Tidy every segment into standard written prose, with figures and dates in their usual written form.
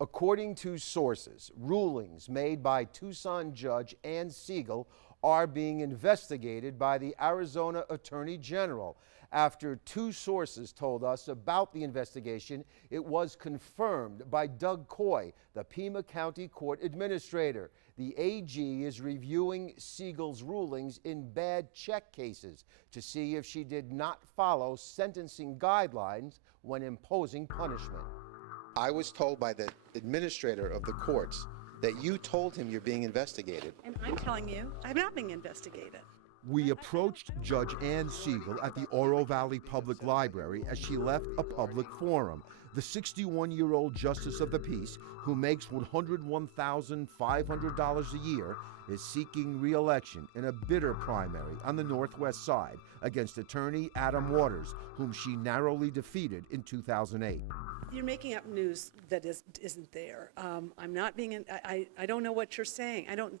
According to sources, rulings made by Tucson Judge Ann Siegel are being investigated by the Arizona Attorney General. After two sources told us about the investigation, it was confirmed by Doug Coy, the Pima County Court Administrator. The AG is reviewing Siegel's rulings in bad check cases to see if she did not follow sentencing guidelines when imposing punishment. I was told by the administrator of the courts that you told him you're being investigated. And I'm telling you, I'm not being investigated. We approached Judge Ann Siegel at the Oro Valley Public Library as she left a public forum. The 61-year-old Justice of the Peace, who makes $101,500 a year, is seeking re-election in a bitter primary on the Northwest Side against attorney Adam Waters, whom she narrowly defeated in 2008. You're making up news that isn't there. I'm not being. I don't know what you're saying. I don't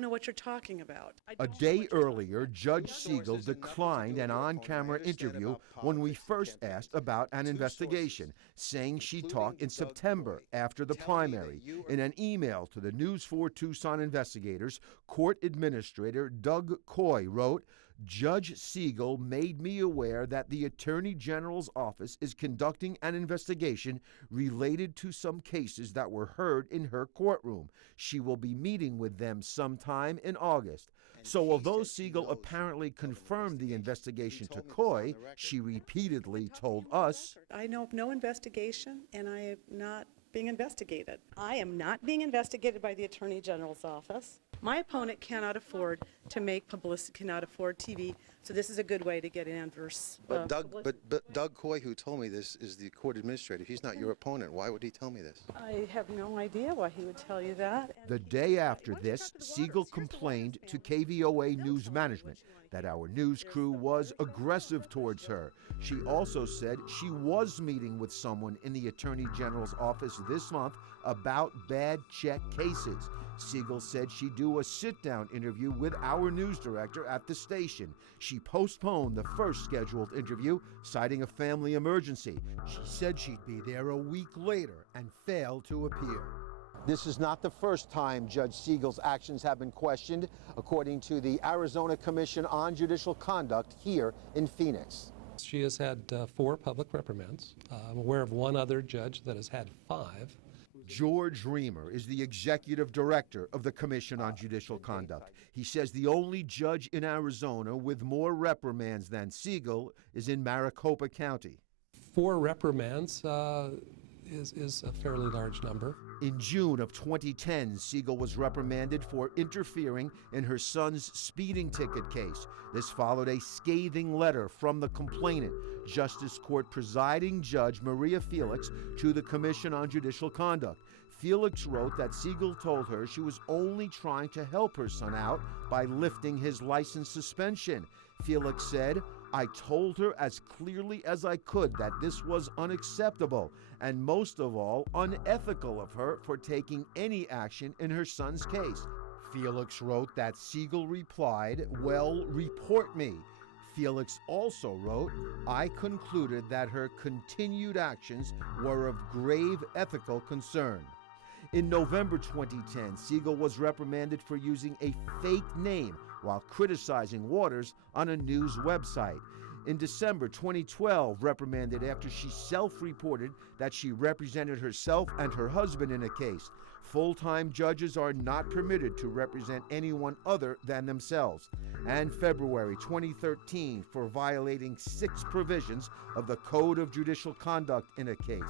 know what you're talking about. A day earlier, Judge Siegel declined an on-camera interview when we first asked about an investigation, saying she'd talk in September after the primary. In an email to the News 4 Tucson Investigators, Court Administrator Doug Coy wrote, "Judge Siegel made me aware that the Attorney General's office is conducting an investigation related to some cases that were heard in her courtroom. She will be meeting with them sometime in August." So although Siegel apparently confirmed the investigation to Coy, she repeatedly told us, "I know of no investigation, and I am not being investigated. I am not being investigated by the Attorney General's office. My opponent cannot afford to make publicity, cannot afford TV, so this is a good way to get an adverse publicity. But Doug Coy, who told me this, is the court administrator. He's not your opponent. Why would he tell me this? I have no idea why he would tell you that. The day after this, Siegel complained to KVOA News Management that our news crew was aggressive towards her. She also said she was meeting with someone in the Attorney General's office this month about bad check cases. Siegel said she'd do a sit-down interview with our news director at the station. She postponed the first scheduled interview, citing a family emergency. She said she'd be there a week later and failed to appear. This is not the first time Judge Siegel's actions have been questioned, according to the Arizona Commission on Judicial Conduct here in Phoenix. She has had 4 public reprimands. I'm aware of one other judge that has had 5. George Reamer is the executive director of the Commission on Judicial Conduct. He says the only judge in Arizona with more reprimands than Siegel is in Maricopa County. 4 reprimands is a fairly large number. In June of 2010, Siegel was reprimanded for interfering in her son's speeding ticket case. This followed a scathing letter from the complainant, Justice Court presiding Judge Maria Felix, to the Commission on Judicial Conduct. Felix wrote that Siegel told her she was only trying to help her son out by lifting his license suspension. Felix said, "I told her as clearly as I could that this was unacceptable and most of all unethical of her for taking any action in her son's case." Felix wrote that Siegel replied, "Well, report me." Felix also wrote, "I concluded that her continued actions were of grave ethical concern." In November 2010, Siegel was reprimanded for using a fake name while criticizing Waters on a news website. In December 2012, reprimanded after she self-reported that she represented herself and her husband in a case. Full-time judges are not permitted to represent anyone other than themselves. And February 2013 for violating 6 provisions of the Code of Judicial Conduct in a case.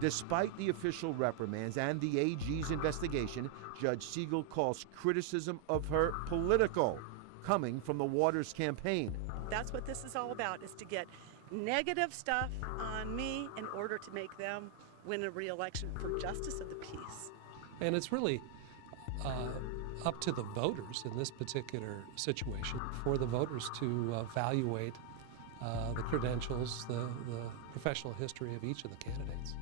Despite the official reprimands and the AG's investigation, Judge Siegel calls criticism of her political, coming from the Waters campaign. That's what this is all about, is to get negative stuff on me in order to make them win a re-election for Justice of the Peace. And it's really up to the voters in this particular situation, for the voters to evaluate the credentials, the professional history of each of the candidates.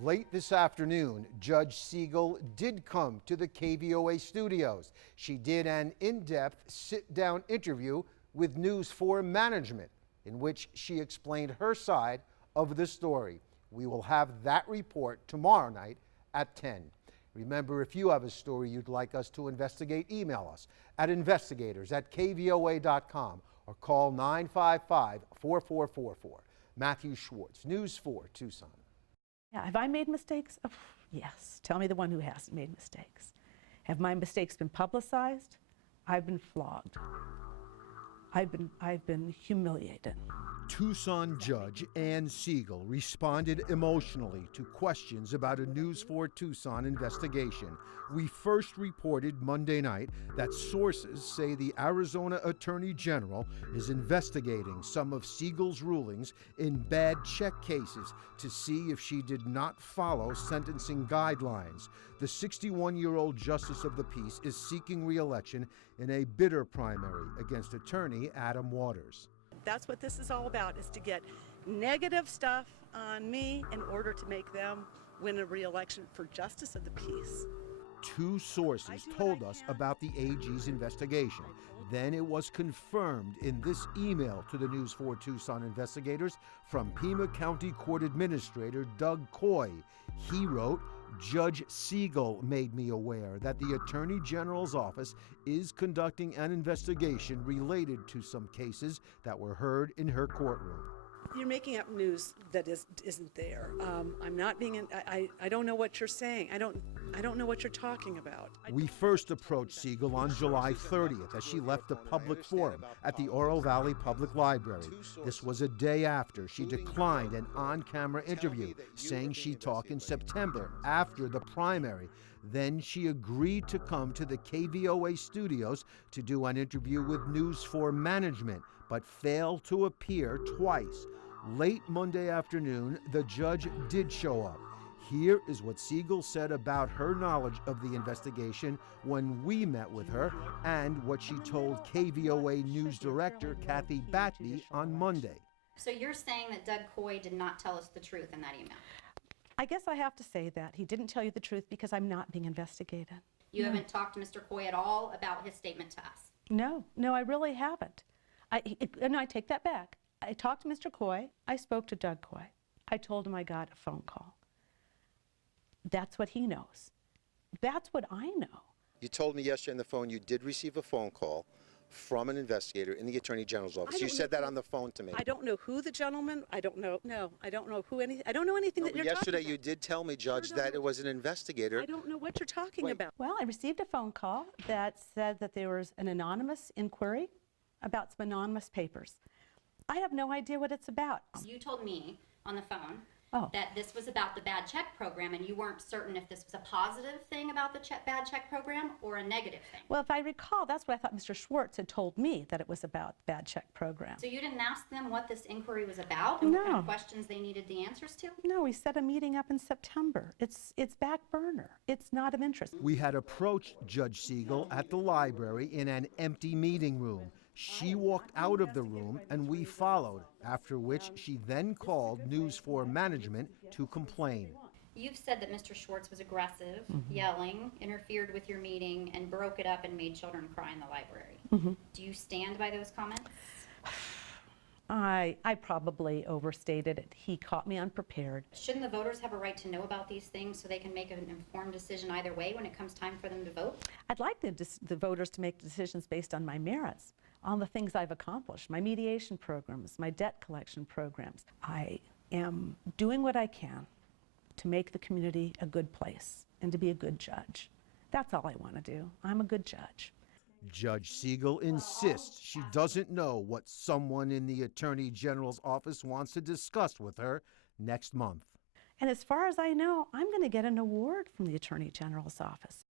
Late this afternoon, Judge Siegel did come to the KVOA studios. She did an in-depth sit-down interview with News 4 management, in which she explained her side of the story. We will have that report tomorrow night at 10. Remember, if you have a story you'd like us to investigate, email us at investigators@kvoa.com or call 955-4444. Matthew Schwartz, News 4 Tucson. Yeah, have I made mistakes? Oh, yes. Tell me the one who hasn't made mistakes. Have my mistakes been publicized? I've been flogged. I've been humiliated. Tucson Judge Ann Siegel responded emotionally to questions about a News 4 Tucson investigation. We first reported Monday night that sources say the Arizona Attorney General is investigating some of Siegel's rulings in bad check cases to see if she did not follow sentencing guidelines. The 61-year-old Justice of the Peace is seeking re-election in a bitter primary against attorney Adam Waters. That's what this is all about, is to get negative stuff on me in order to make them win a re-election for Justice of the Peace. Two sources told us about the AG's investigation. Then it was confirmed in this email to the News 4 Tucson investigators from Pima County Court Administrator Doug Coy. He wrote, Judge Siegel made me aware that the Attorney General's office is conducting an investigation related to some cases that were heard in her courtroom. You're making up news that isn't there. I'm not being. I don't know what you're saying. I don't know what you're talking about. We first approached Siegel on July 30th as she left the public forum at the Oro Valley Public Library. This was a day after she declined an on-camera interview, saying she'd talk in September after the primary. Then she agreed to come to the KVOA studios to do an interview with News 4 management, but failed to appear twice. Late Monday afternoon, the judge did show up. Here is what Siegel said about her knowledge of the investigation when we met with her, and what she told KVOA News Director Kathy Batney on Monday. So you're saying that Doug Coy did not tell us the truth in that email? I guess I have to say that. He didn't tell you the truth because I'm not being investigated. You haven't talked to Mr. Coy at all about his statement to us? No, I really haven't. No, I take that back. I talked to Mr. Coy. I spoke to Doug Coy. I told him I got a phone call. That's what he knows. That's what I know. You told me yesterday on the phone you did receive a phone call from an investigator in the Attorney General's office. You said that on the phone to me. I don't know who the gentleman. I don't know. No, I don't know who any. I don't know anything that you're talking about. Yesterday you did tell me, Judge, that it was an investigator. I don't know what you're talking about. Well, I received a phone call that said that there was an anonymous inquiry about some anonymous papers. I have no idea what it's about. You told me on the phone Oh. that this was about the bad check program, and you weren't certain if this was a positive thing about the bad check program or a negative thing. Well, if I recall, that's what I thought Mr. Schwartz had told me, that it was about the bad check program. So you didn't ask them what this inquiry was about and what kind of questions they needed the answers to? No, we set a meeting up in September. It's back burner. It's not of interest. We had approached Judge Siegel at the library in an empty meeting room. She walked out of the room and we followed, after which she then called News 4 management to complain. You've said that Mr. Schwartz was aggressive, yelling, interfered with your meeting, and broke it up and made children cry in the library. Do you stand by those comments? I probably overstated it. He caught me unprepared. Shouldn't the voters have a right to know about these things so they can make an informed decision either way when it comes time for them to vote? I'd like the voters to make decisions based on my merits, on the things I've accomplished, my mediation programs, my debt collection programs. I am doing what I can to make the community a good place and to be a good judge. That's all I want to do. I'm a good judge. Judge Siegel insists she doesn't know what someone in the Attorney General's office wants to discuss with her next month. And as far as I know, I'm going to get an award from the Attorney General's office.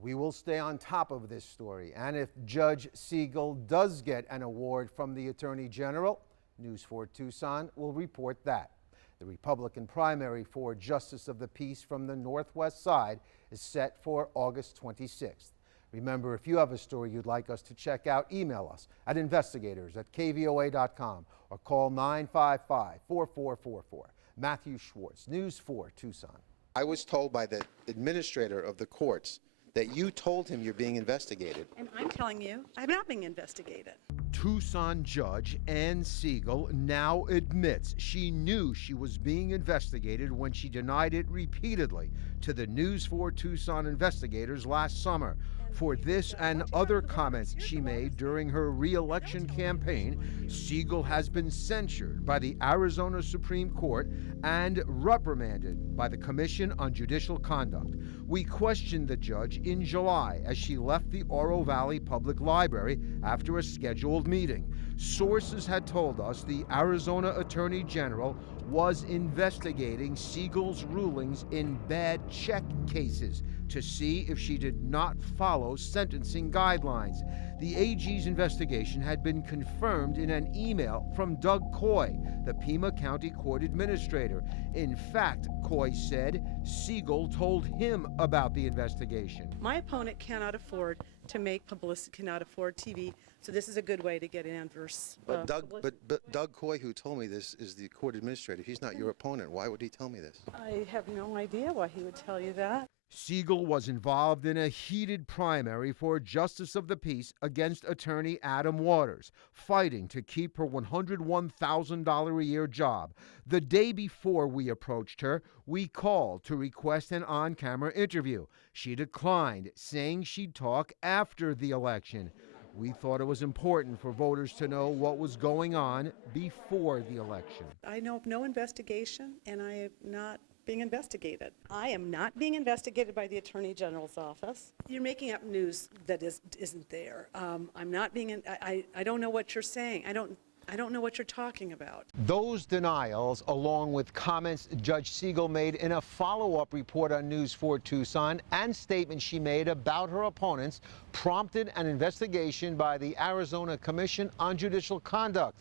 We will stay on top of this story, and if Judge Siegel does get an award from the Attorney General, News 4 Tucson will report that. The Republican primary for Justice of the Peace from the Northwest Side is set for August 26th. Remember, if you have a story you'd like us to check out, email us at investigators@kvoa.com or call 955-4444. Matthew Schwartz, News 4 Tucson. I was told by the administrator of the courts that you told him you're being investigated. And I'm telling you, I'm not being investigated. Tucson judge Ann Siegel now admits she knew she was being investigated when she denied it repeatedly to the News 4 Tucson Investigators last summer. For this and other comments she made during her re-election campaign, Siegel has been censured by the Arizona Supreme Court and reprimanded by the Commission on Judicial Conduct. We questioned the judge in July as she left the Oro Valley Public Library after a scheduled meeting. Sources had told us the Arizona Attorney General was investigating Siegel's rulings in bad check cases to see if she did not follow sentencing guidelines. The AG's investigation had been confirmed in an email from Doug Coy, the Pima County Court Administrator. In fact, Coy said Siegel told him about the investigation. My opponent cannot afford to make publicity, cannot afford TV, so this is a good way to get an adverse But publicity. Doug Coy, who told me this, is the court administrator. He's not your opponent. Why would he tell me this? I have no idea why he would tell you that. Siegel was involved in a heated primary for Justice of the Peace against attorney Adam Waters, fighting to keep her $101,000 a year job. The day before we approached her, we called to request an on-camera interview. She declined, saying she'd talk after the election. We thought it was important for voters to know what was going on before the election. I know of no investigation, and I am not being investigated. I am not being investigated by the Attorney General's office. You're making up news that isn't there. I'm not being. I don't know what you're saying. I don't know what you're talking about. Those denials, along with comments Judge Siegel made in a follow-up report on News 4 Tucson and statements she made about her opponents, prompted an investigation by the Arizona Commission on Judicial Conduct.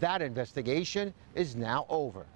That investigation is now over.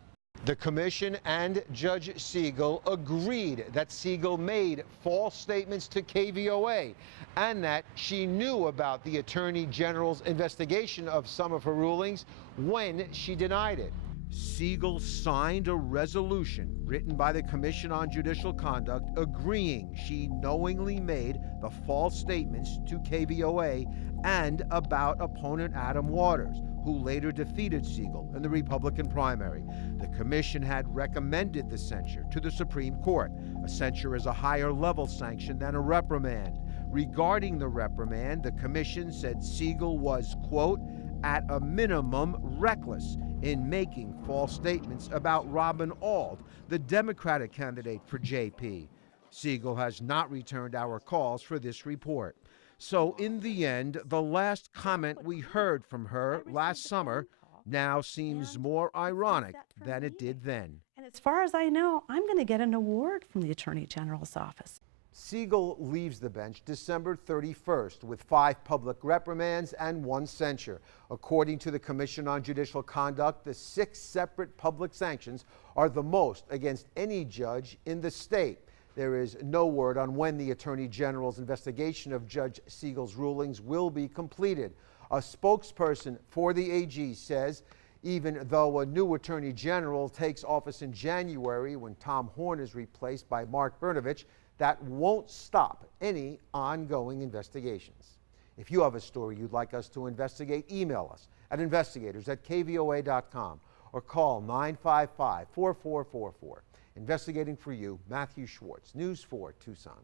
The commission and Judge Siegel agreed that Siegel made false statements to KVOA and that she knew about the Attorney General's investigation of some of her rulings when she denied it. Siegel signed a resolution written by the Commission on Judicial Conduct agreeing she knowingly made the false statements to KVOA and about opponent Adam Waters, who later defeated Siegel in the Republican primary. The commission had recommended the censure to the Supreme Court. A censure is a higher level sanction than a reprimand. Regarding the reprimand, the commission said Siegel was, quote, at a minimum reckless in making false statements about Robin Auld, the Democratic candidate for JP. Siegel has not returned our calls for this report. So in the end, the last comment we heard from her last summer now seems more ironic than it did then. And as far as I know, I'm going to get an award from the Attorney General's office. Siegel leaves the bench December 31st with 5 public reprimands and 1 censure. According to the Commission on Judicial Conduct, the 6 separate public sanctions are the most against any judge in the state. There is no word on when the Attorney General's investigation of Judge Siegel's rulings will be completed. A spokesperson for the AG says even though a new Attorney General takes office in January when Tom Horn is replaced by Mark Brnovich, that won't stop any ongoing investigations. If you have a story you'd like us to investigate, email us at investigators@kvoa.com or call 955-4444. Investigating for you, Matthew Schwartz, News 4 Tucson.